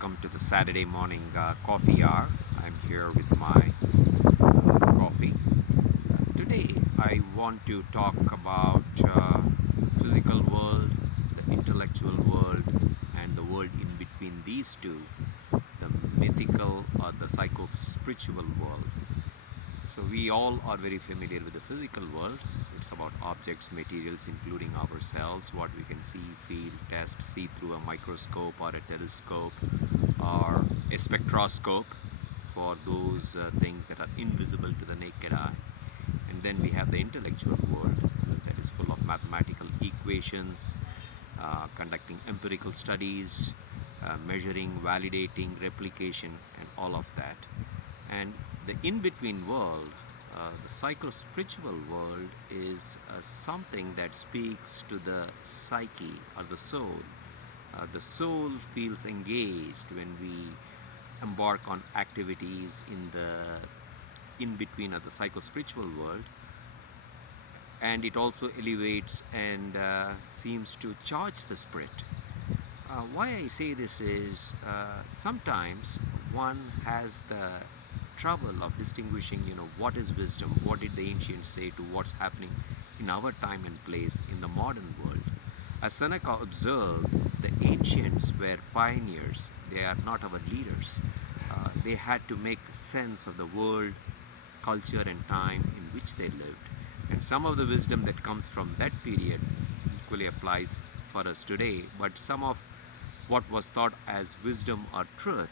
welcome to the Saturday morning coffee hour. I'm here with my coffee. Today, I want to talk about physical world, the intellectual world, and the world in between these two, the mythical or the psycho-spiritual world. So we all are very familiar with the physical world. It's about objects, materials, including ourselves, what we can see, feel, test, see through a microscope or a telescope or a spectroscope for those things that are invisible to the naked eye. And then we have the intellectual world that is full of mathematical equations, conducting empirical studies, measuring, validating, replication, and all of that. And the in-between world, the psycho-spiritual world, is something that speaks to the psyche or the soul. The soul feels engaged when we embark on activities in the in-between of the psycho-spiritual world, and it also elevates and seems to charge the spirit. Why I say this is sometimes one has the trouble of distinguishing, what is wisdom, what did the ancients say to what's happening in our time and place in the modern world. As Seneca observed, the ancients were pioneers, they are not our leaders. They had to make sense of the world, culture, and time in which they lived. And some of the wisdom that comes from that period equally applies for us today, but some of what was thought as wisdom or truth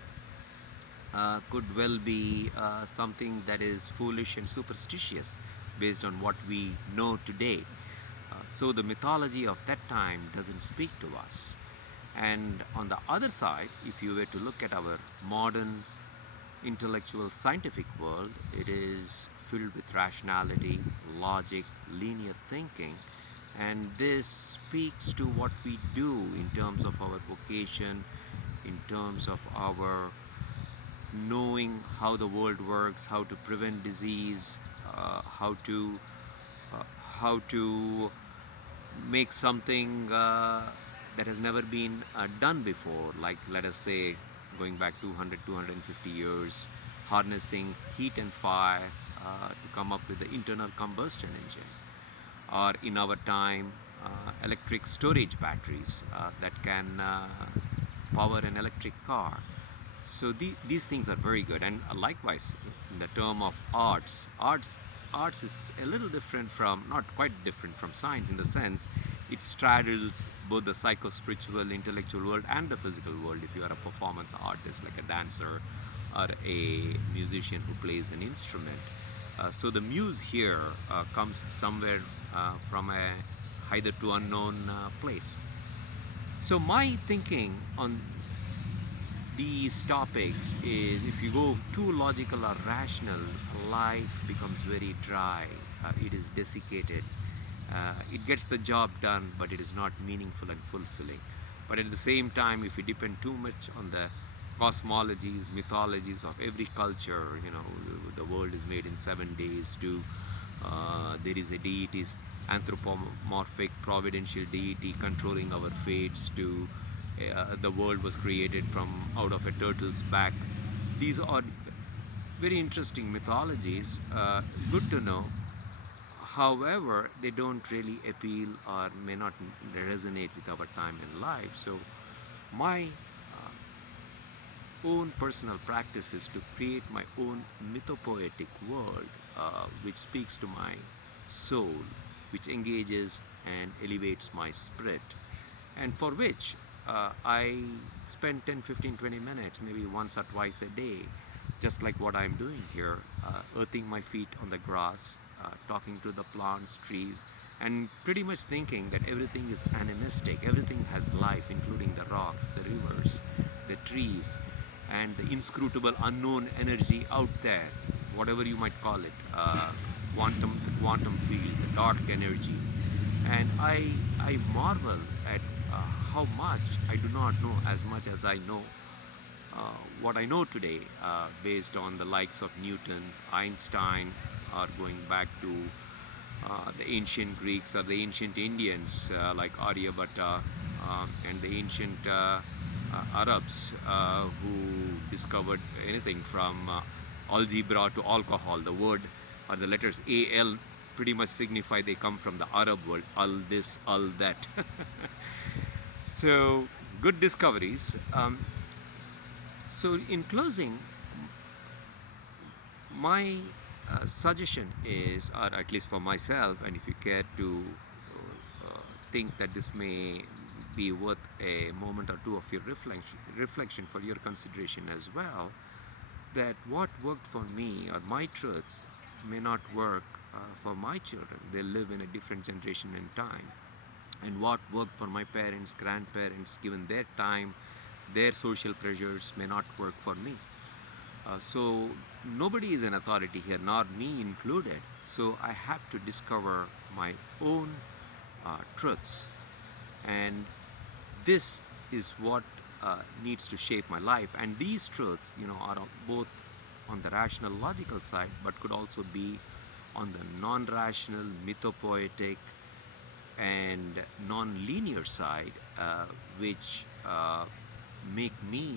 could well be something that is foolish and superstitious based on what we know today. So the mythology of that time doesn't speak to us. And on the other side, if you were to look at our modern intellectual scientific world, it is filled with rationality, logic, linear thinking, and this speaks to what we do in terms of our vocation, in terms of our knowing how the world works, how to prevent disease, how to make something that has never been done before, like let us say going back 200-250 years, harnessing heat and fire to come up with the internal combustion engine, or in our time electric storage batteries that can power an electric car. So these things are very good. And likewise, in the term of arts is a little different from, not quite different from science, in the sense it straddles both the psycho-spiritual, intellectual world and the physical world. If you are a performance artist, like a dancer or a musician who plays an instrument. So the muse here comes somewhere from a hitherto unknown place. So my thinking on these topics is, if you go too logical or rational, life becomes very dry, it is desiccated, it gets the job done, but it is not meaningful and fulfilling. But at the same time, if you depend too much on the cosmologies, mythologies of every culture, the world is made in 7 days, to there is a deity, anthropomorphic providential deity controlling our fates, to the world was created from out of a turtle's back. These are very interesting mythologies, good to know. However, they don't really appeal or may not resonate with our time and life. So my own personal practice is to create my own mythopoetic world, which speaks to my soul, which engages and elevates my spirit, and for which I spend 10, 15, 20 minutes, maybe once or twice a day, just like what I'm doing here, earthing my feet on the grass, talking to the plants, trees, and pretty much thinking that everything is animistic, everything has life, including the rocks, the rivers, the trees, and the inscrutable unknown energy out there, whatever you might call it, quantum field, the dark energy. And I marvel at how much I do not know as much as I know what I know today, based on the likes of Newton, Einstein, or going back to the ancient Greeks or the ancient Indians like Aryabhatta, and the ancient Arabs discovered anything from algebra to alcohol. The word or the letters AL pretty much signify they come from the Arab word, al this, al that. So, good discoveries. So, in closing, my suggestion is, or at least for myself, and if you care to think that this may be worth a moment or two of your reflection for your consideration as well, that what worked for me or my truths may not work for my children. They live in a different generation and time. And what worked for my parents, grandparents, given their time, their social pressures, may not work for me. So nobody is an authority here, nor me included. So I have to discover my own truths, and this is what needs to shape my life. And these truths, are both on the rational, logical side, but could also be on the non-rational, mythopoetic, and non-linear side, which make me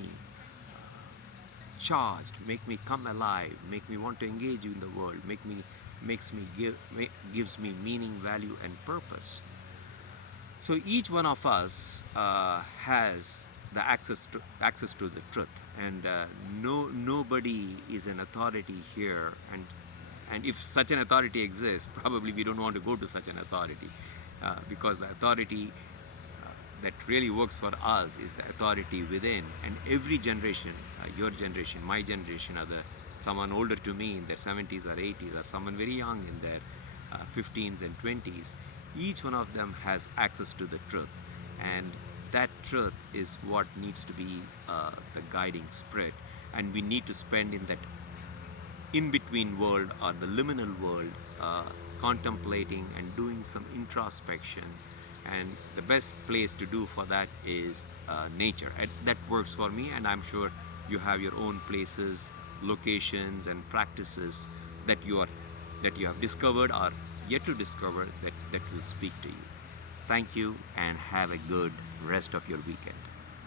charged, make me come alive, make me want to engage in the world, gives me meaning, value, and purpose. So each one of us has the access to the truth, and nobody is an authority here. And if such an authority exists, probably we don't want to go to such an authority, because the authority that really works for us is the authority within. And every generation, your generation, my generation, or someone older to me in their 70s or 80s, or someone very young in their 15s and 20s, each one of them has access to the truth. And that truth is what needs to be the guiding spirit. And we need to spend in that in-between world, or the liminal world, contemplating and doing some introspection. And the best place to do for that is nature. And that works for me, and I'm sure you have your own places, locations, and practices that you have discovered or yet to discover that will speak to you. Thank you, and have a good rest of your weekend.